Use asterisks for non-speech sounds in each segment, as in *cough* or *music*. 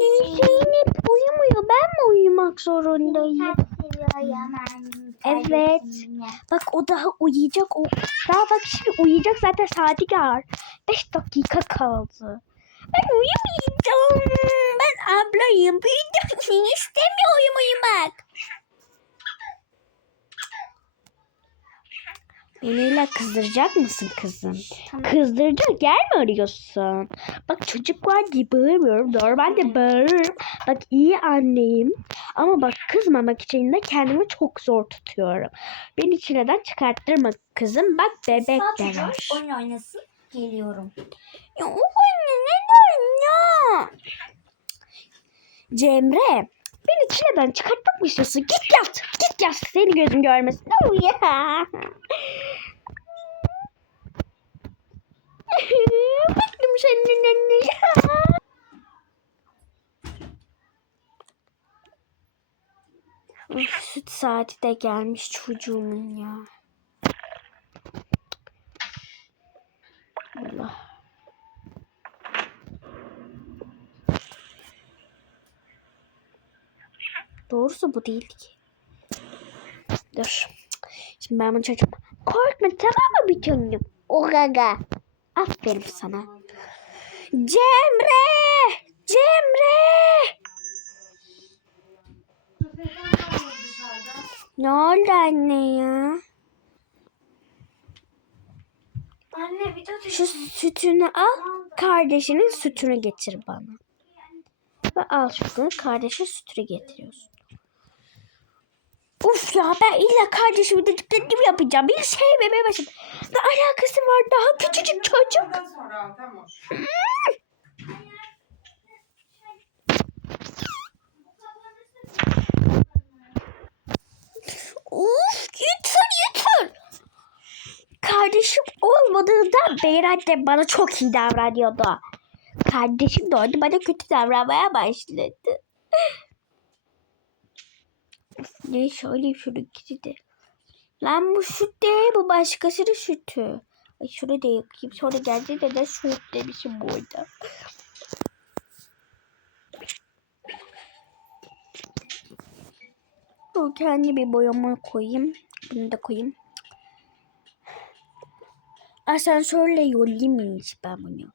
Zeynep uyumuyor. Ben mi uyumak zorundayım? Evet. Bak o daha uyuyacak. O daha bak şimdi uyuyacak zaten saati var. 5 dakika kaldı. Ben uyumayacağım. Ben ablayım. Büyüyeceksin. İstemiyorum illa kızdıracak mısın kızım? Kızdıracak yer mi arıyorsun? Bak çocuk var diye bağırmıyorum. Normalde bağırırım. Bak iyi anneyim. Ama bak kızmamak için de kendimi çok zor tutuyorum. Beni içinden çıkarttırma kızım. Bak bebek de var. oyun oynasın. Geliyorum. Ya o anne neden ya? Cemre beni çileden çıkartmak mı istiyorsun? Git yat. Git yat. Seni gözüm görmesin. Oh ya. Bıktım senden ya. Üf, Süt saati de gelmiş çocuğumun ya. Allah. Doğrusu bu değil ki. Dur. Şimdi ben bunu çocuğum. Korkma tamam mı bir tanem? O gaga. Aferin sana. Cemre! Cemre! Ne oldu anne ya? Anne bir de Şu sütünü al. Kardeşinin sütünü getir bana. Ve al şunu. Kardeşin sütünü getiriyorsun. Uf ya ben illa kardeşimin dediklerini yapacağım. Bir sevmemeye başladım. Ne alakası var? Daha küçücük çocuk. Uf yeter yeter. Kardeşim olmadığında Beyrat de bana çok iyi davranıyordu. Kardeşim doğdu bana kötü davranmaya başladı. Ne şöyle şunu gidi Lan bu süt değil bu başkasının sütü. Ay şunu da yakayım sonra geldi de de süt demişim burada. O kendi bir boyama koyayım. Bunu da koyayım. Asansörle hiç ben bunu?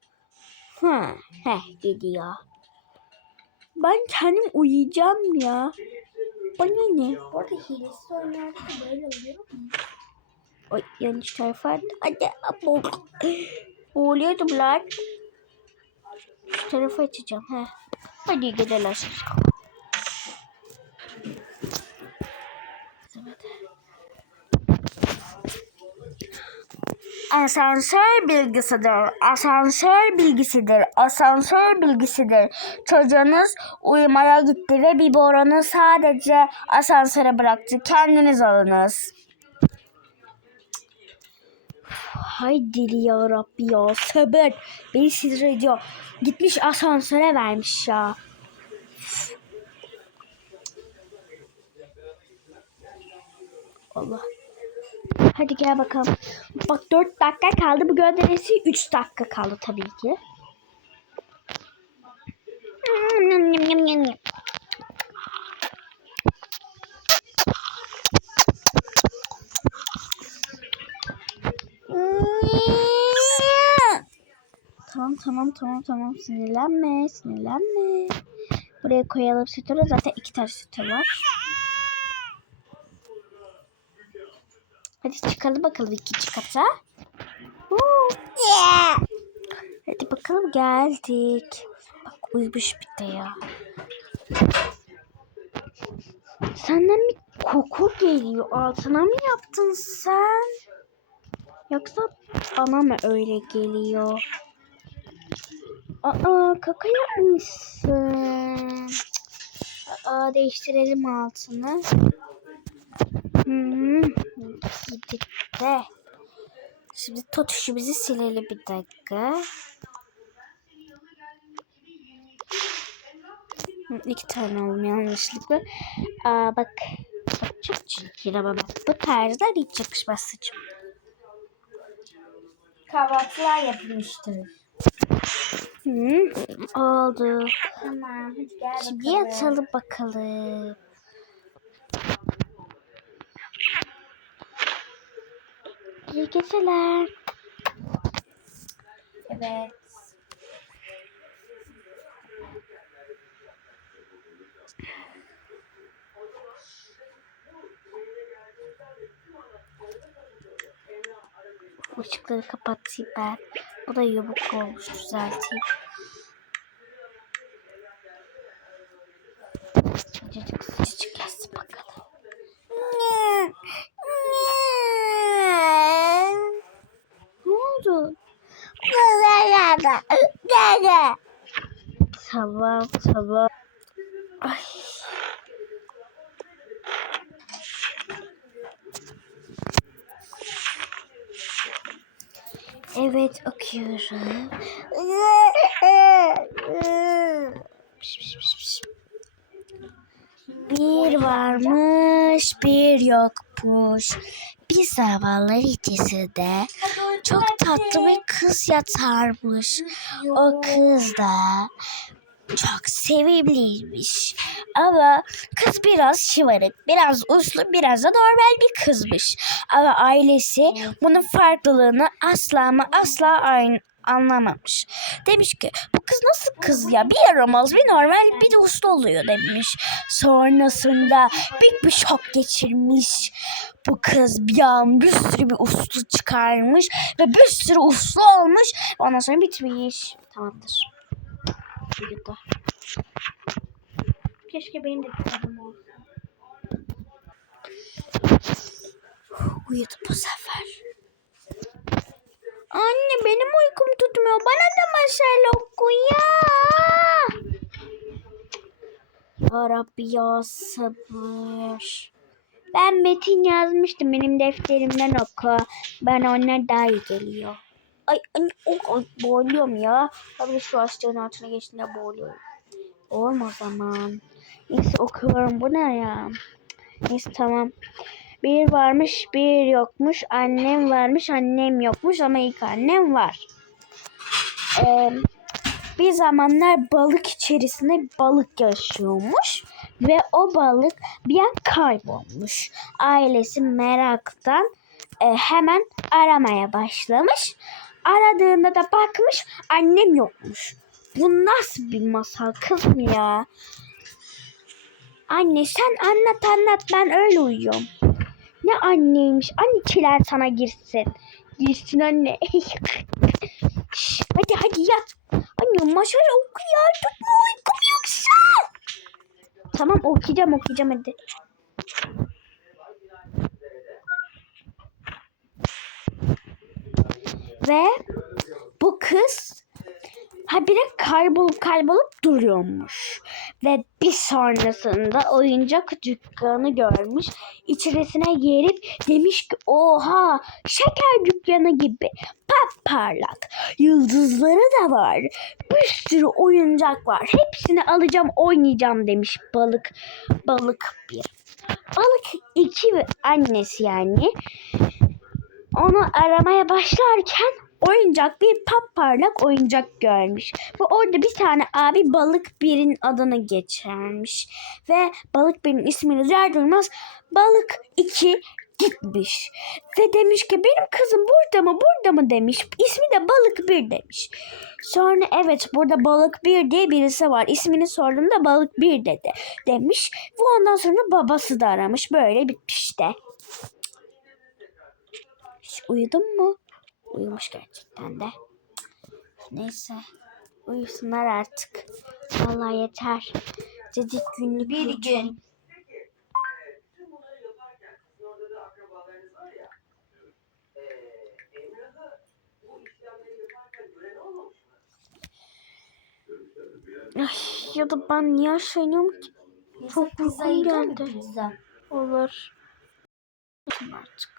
Ha, heh gidiyor. Ben kendim uyuyacağım ya. Bana ne? orada hilesi oynardı da böyle oluyor mu? Ay yanlış tarafa. Hadi bu. Boğuluyordum lan. Şu tarafa açacağım. Heh. Hadi gidelim Asansör bilgisidir. Asansör bilgisidir. Asansör bilgisidir. Çocuğunuz uyumaya gitti ve bir boronu sadece asansöre bıraktı. Kendiniz alınız. Hay deli ya Rabbi ya sabır. Beni sinir ediyor. Gitmiş asansöre vermiş ya. Allah. Hadi gel bakalım. Bak 4 dakika kaldı. Bu gönderisi 3 dakika kaldı tabii ki. Tamam tamam tamam tamam sinirlenme sinirlenme. Buraya koyalım sütünü zaten iki tane sütü var. Hadi çıkalım bakalım ikinci kata. Yeah. Hadi bakalım geldik. Bak uyumuş bir de ya. Senden bir koku geliyor. Altına mı yaptın sen? Yoksa bana mı öyle geliyor? Aa kaka yapmışsın. Aa değiştirelim altını. Hmm, gittik de. Şimdi tutuşumuzu silelim bir dakika. İki tane oldu yanlışlıkla. Aa bak. Bak çok çirkin ama bak. Bu tarzlar hiç yakışmaz saçım. Kahvaltılar yapılmıştır. Hı, oldu. Tamam hadi gel Şimdi bakalım. yatalım bakalım. İyi geceler. Evet. Işıkları kapatayım ben. Bu da yamuk olmuş düzelteyim. Çocuk sıcacık gelsin bakalım. Ne oldu? Tamam tamam. Ay. Evet okuyorum. Bir varmış bir yokmuş. Bir zavallı içinde çok tatlı bir kız yatarmış. O kız da çok sevimliymiş. Ama kız biraz şımarık, biraz uslu, biraz da normal bir kızmış. Ama ailesi bunun farklılığını asla ama asla aynı anlamamış. Demiş ki bu kız nasıl kız ya bir yaramaz bir normal bir de uslu oluyor demiş. Sonrasında büyük bir şok geçirmiş. Bu kız bir an bir sürü bir uslu çıkarmış ve bir sürü uslu olmuş. Ondan sonra bitmiş. Tamamdır. Uyudu. Keşke benim de kitabım olsa. Uyudu bu sefer. Anne benim uykum tutmuyor. Bana da masal oku ya. Rabbi ya sabır. Ben metin yazmıştım. Benim defterimden oku. Ben ona daha iyi geliyor. Ay, ay, oh, ay boğuluyorum ya. Tabii şu ağaçların altına geçtiğinde boğuluyorum. Olmaz zaman. Neyse okuyorum. Bu ne ya? Neyse tamam. Bir varmış bir yokmuş. Annem varmış annem yokmuş ama ilk annem var. Ee, bir zamanlar balık içerisinde balık yaşıyormuş. Ve o balık bir an kaybolmuş. Ailesi meraktan e, hemen aramaya başlamış. Aradığında da bakmış annem yokmuş. Bu nasıl bir masal kızım ya? Anne sen anlat anlat ben öyle uyuyorum. Ne anneymiş? Annekiler sana girsin. Girsin anne. *laughs* Hadi hadi yat. Anne masal oku ya. Tutma uykum yoksa. Tamam okuyacağım okuyacağım hadi. Ve bu kız habire kaybolup kaybolup duruyormuş. Ve bir sonrasında oyuncak dükkanı görmüş. İçerisine girip demiş ki oha şeker dükkanı gibi parlak Yıldızları da var. Bir sürü oyuncak var. Hepsini alacağım oynayacağım demiş balık. Balık bir. Balık iki annesi yani. Onu aramaya başlarken oyuncak bir parlak oyuncak görmüş. Ve orada bir tane abi balık birin adını geçermiş. Ve balık birin ismini duyar duymaz balık 2 gitmiş. Ve demiş ki benim kızım burada mı burada mı demiş. İsmi de balık bir demiş. Sonra evet burada balık bir diye birisi var. İsmini sorduğumda balık bir dedi demiş. Ve ondan sonra babası da aramış. Böyle bitmiş de. Hiç uyudun mu? Uyumuş gerçekten de. Neyse. Uyusunlar artık. Vallahi yeter. Dedik günlük Bir rutin. gün. Ay, ya da ben niye aşağı iniyorum ki? Çok uykum geldi. Olur. Artık.